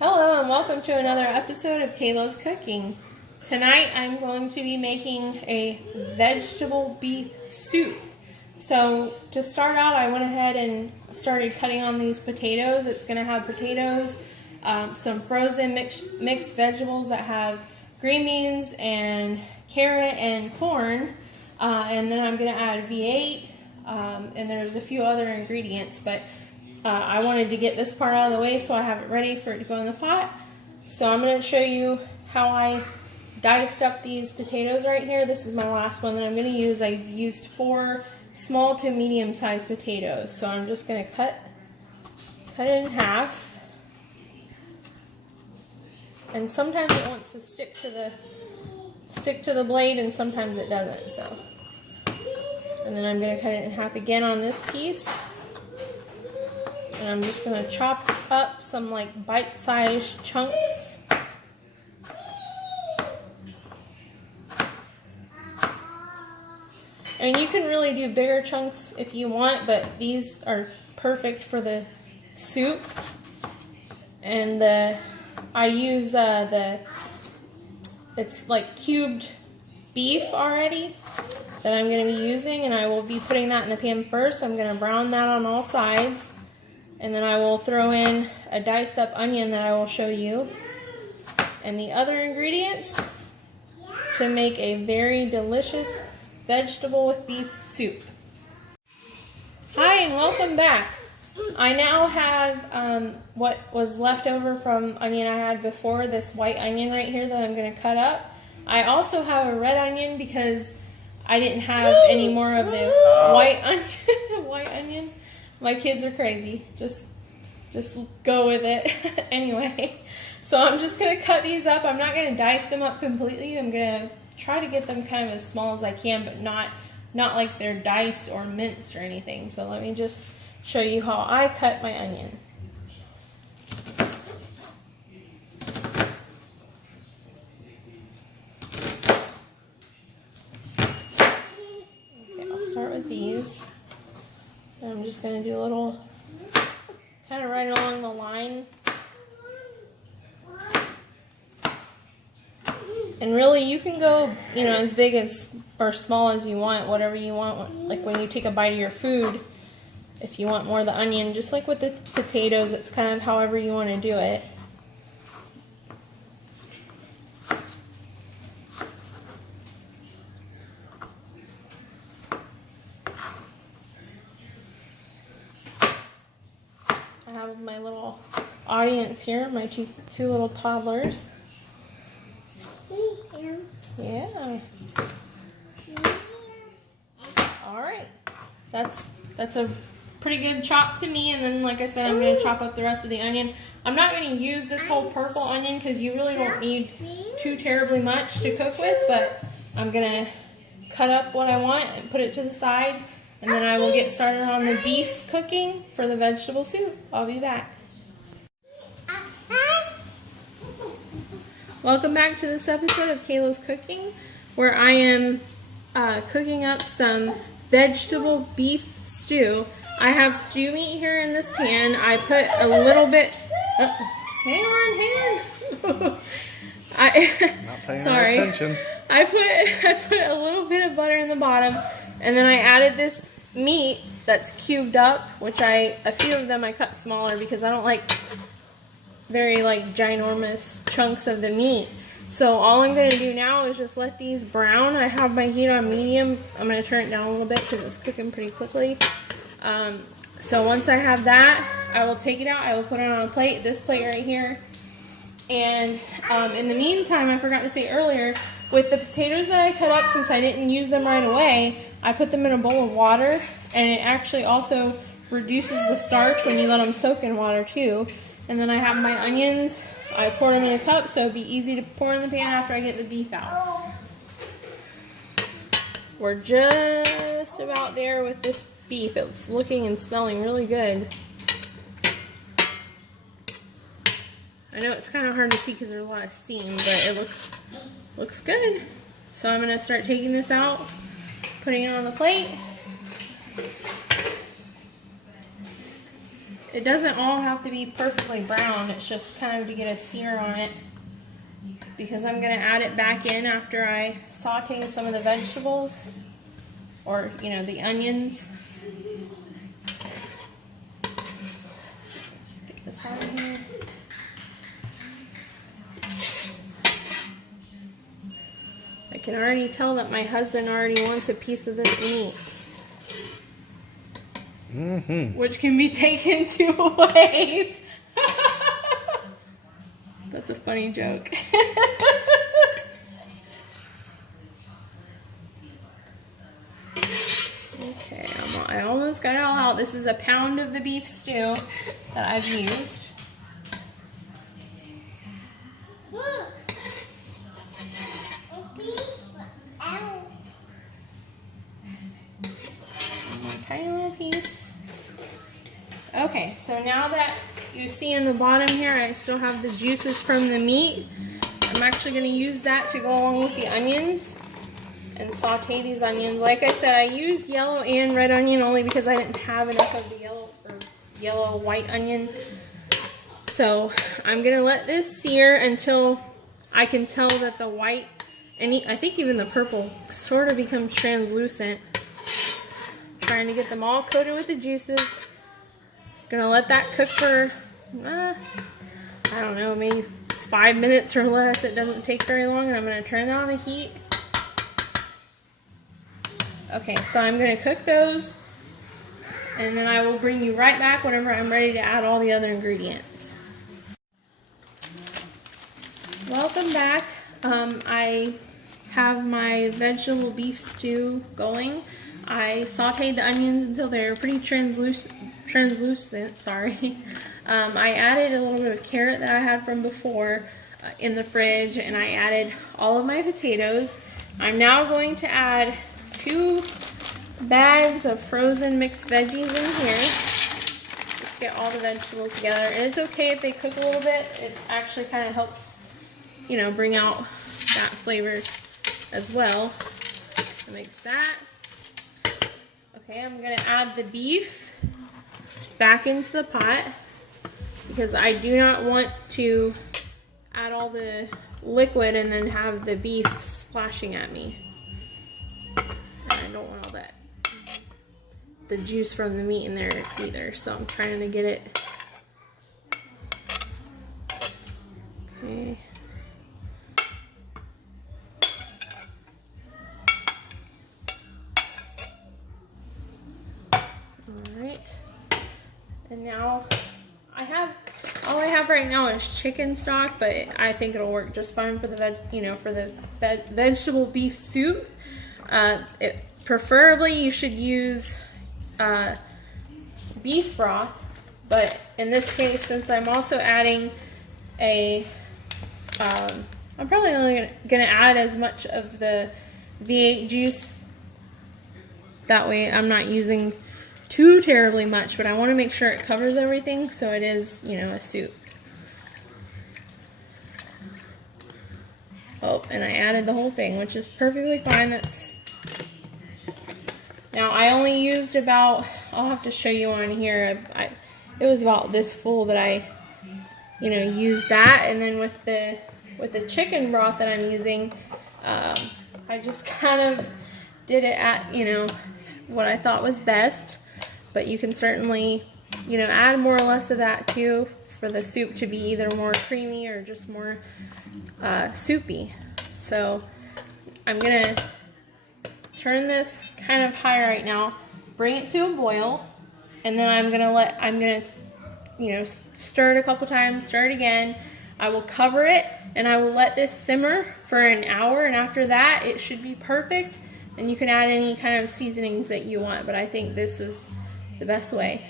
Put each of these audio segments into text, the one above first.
Hello and welcome to another episode of Kayla's Cooking. Tonight I'm going to be making a vegetable beef soup. So to start out, I went ahead and started cutting on these potatoes. It's going to have potatoes, some frozen mixed vegetables that have green beans and carrot and corn, and then I'm going to add V8, and there's a few other ingredients, but I wanted to get this part out of the way so I have it ready for it to go in the pot. So I'm going to show you how I diced up these potatoes right here. This is my last one that I'm going to use. I used 4 small to medium sized potatoes. So I'm just going to cut it in half. And sometimes it wants to stick to the blade and sometimes it doesn't. So, and then I'm going to cut it in half again on this piece. And I'm just going to chop up some like bite-sized chunks. And you can really do bigger chunks if you want, but these are perfect for the soup. And I use it's like cubed beef already that I'm going to be using, and I will be putting that in the pan first. I'm going to brown that on all sides. And then I will throw in a diced up onion that I will show you. And the other ingredients to make a very delicious vegetable with beef soup. Hi and welcome back. I now have what was left over from onion I had before, this white onion right here that I'm going to cut up. I also have a red onion because I didn't have any more of the white onion. My kids are crazy. Just go with it. Anyway, so I'm just going to cut these up. I'm not going to dice them up completely. I'm going to try to get them kind of as small as I can, but not like they're diced or minced or anything. So let me just show you how I cut my onion. Okay, I'll start with these. I'm just going to do a little, kind of right along the line. And really, you can go, as big as or small as you want, whatever you want. Like when you take a bite of your food, if you want more of the onion, just like with the potatoes, it's kind of however you want to do it. I have my little audience here, my two little toddlers. Yeah. Alright. That's a pretty good chop to me, and then like I said, I'm going to chop up the rest of the onion. I'm not going to use this whole purple onion because you really don't need too terribly much to cook with, but I'm going to cut up what I want and put it to the side. And then I will get started on the beef cooking for the vegetable soup. I'll be back. Welcome back to this episode of Kayla's Cooking, where I am cooking up some vegetable beef stew. I have stew meat here in this pan. I put a little bit... hang on. Not paying sorry. attention. I put a little bit of butter in the bottom, and then I added this meat that's cubed up, which a few of them I cut smaller because I don't like very ginormous chunks of the meat. So all I'm going to do now is just let these brown. I have my heat on medium. I'm going to turn it down a little bit because it's cooking pretty quickly. So once I have that, I will take it out. I will put it on a plate, this plate right here. And in the meantime, I forgot to say earlier, with the potatoes that I cut up, since I didn't use them right away, I put them in a bowl of water, and it actually also reduces the starch when you let them soak in water too. And then I have my onions. I pour them in a cup, so it'd be easy to pour in the pan after I get the beef out. We're just about there with this beef. It's looking and smelling really good. I know it's kind of hard to see because there's a lot of steam, but it looks good. So I'm going to start taking this out, putting it on the plate. it doesn't all have to be perfectly brown. It's just kind of to get a sear on it, because I'm going to add it back in after I saute some of the vegetables, or, you know, the onions. Just get this on here. I can already tell that my husband already wants a piece of this meat. Which can be taken two ways. That's a funny joke. Okay, I almost got it all out. This is a pound of the beef stew that I've used. Tiny little piece. Okay, so now that you see in the bottom here, I still have the juices from the meat. I'm actually going to use that to go along with the onions and saute these onions. Like I said, I used yellow and red onion only because I didn't have enough of the yellow white onion. So I'm going to let this sear until I can tell that the white, and I think even the purple, sort of becomes translucent. Trying to get them all coated with the juices. Gonna let that cook for, I don't know, maybe 5 minutes or less. It doesn't take very long, and I'm gonna turn on the heat. Okay, so I'm gonna cook those, and then I will bring you right back whenever I'm ready to add all the other ingredients. Welcome back. I have my vegetable beef stew going. I sauteed the onions until they're pretty translucent, sorry. I added a little bit of carrot that I had from before in the fridge, and I added all of my potatoes. I'm now going to add 2 bags of frozen mixed veggies in here. Just get all the vegetables together. And it's okay if they cook a little bit. It actually kind of helps, you know, bring out that flavor as well. So mix that. Okay, I'm going to add the beef back into the pot because I do not want to add all the liquid and then have the beef splashing at me. And I don't want all that, the juice from the meat in there either, so I'm trying to get it. Okay. And now all I have right now is chicken stock, but I think it'll work just fine for the vegetable beef soup. Preferably you should use beef broth, but in this case, since I'm also adding I'm probably only gonna add as much of the V8 juice. That way I'm not using too terribly much, but I want to make sure it covers everything so it is, you know, a soup. Oh, and I added the whole thing, which is perfectly fine. Now I only used about, I'll have to show you on here, it was about this full that I, you know, used that, and then with the chicken broth that I'm using, I just kind of did it at, you know, what I thought was best. But you can certainly, you know, add more or less of that too for the soup to be either more creamy or just more soupy. So I'm gonna turn this kind of high right now, bring it to a boil, and then I'm gonna, you know, stir it a couple times, stir it again. I will cover it and I will let this simmer for an hour, and after that it should be perfect. And you can add any kind of seasonings that you want, but I think this is the best way.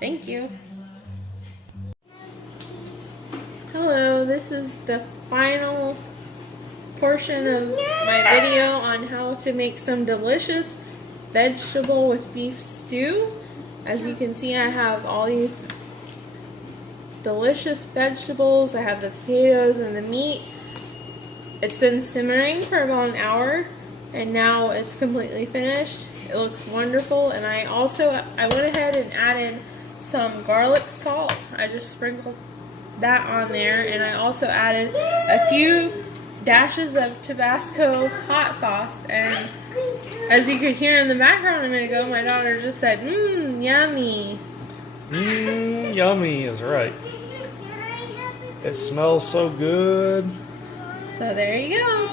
Thank you. Hello, this is the final portion of my video on how to make some delicious vegetable with beef stew. As you can see, I have all these delicious vegetables. I have the potatoes and the meat. It's been simmering for about an hour, and now it's completely finished. It looks wonderful, and I went ahead and added some garlic salt. I just sprinkled that on there, and I also added a few dashes of Tabasco hot sauce. And as you could hear in the background a minute ago, my daughter just said, mmm, yummy. Mmm, yummy is right. It smells so good. So there you go.